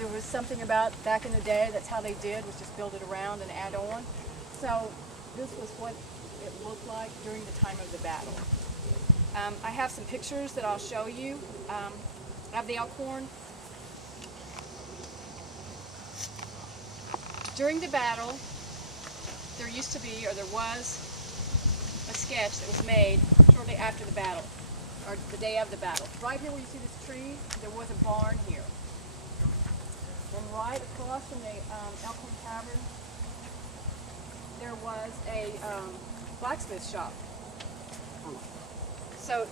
there was something about back in the day, that's how they did, was just build it around and add on. So this was what it looked like during the time of the battle. I have some pictures that I'll show you of the Elkhorn. During the battle, there used to be, or there was, a sketch that was made shortly after the battle, or the day of the battle. Right here where you see this tree, there was a barn here. And right across from the Elkhorn Tavern, there was a blacksmith shop. So,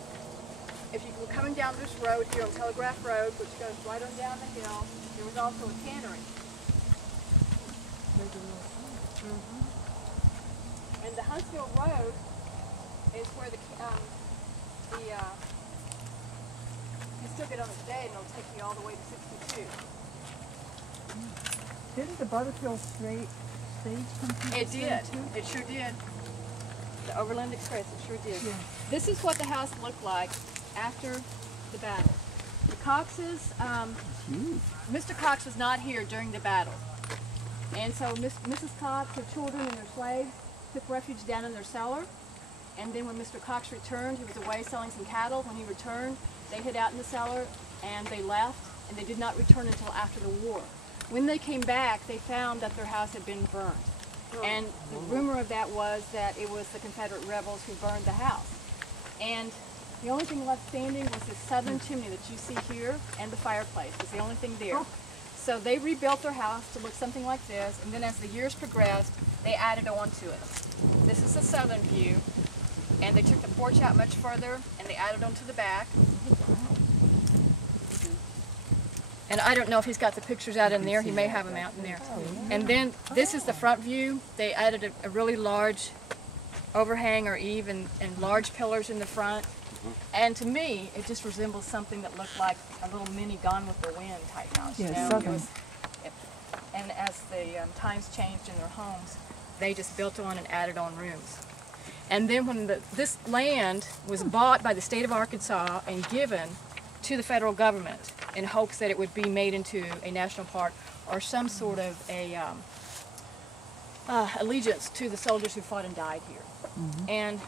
if you were coming down this road here on Telegraph Road, which goes right on down the hill, there was also a tannery. And the Huntsville Road is where you can still get on it today, and it'll take you all the way to 62. Didn't the Butterfield stage come through? It did. It sure did. The Overland Express, it sure did. Yeah. This is what the house looked like after the battle. The Coxes, Mr. Cox was not here during the battle. And so Mrs. Cox, her children and their slaves took refuge down in their cellar. And then when Mr. Cox returned, he was away selling some cattle. When he returned, they hid out in the cellar and they left, and they did not return until after the war. When they came back, they found that their house had been burned. And the rumor of that was that it was the Confederate rebels who burned the house. And the only thing left standing was this southern chimney that you see here, and the fireplace was the only thing there. So they rebuilt their house to look something like this, and then as the years progressed, they added on to it. This is the southern view, and they took the porch out much further, and they added on to the back. And I don't know if he's got the pictures out in there. He may have them out in there. And then this is the front view. They added a really large overhang or eave and large pillars in the front. And to me, it just resembles something that looked like a little mini Gone with the Wind type house. Yes, you know? And as the times changed in their homes, they just built on and added on rooms. And then when this land was bought by the state of Arkansas and given to the federal government in hopes that it would be made into a national park or some sort of a allegiance to the soldiers who fought and died here. And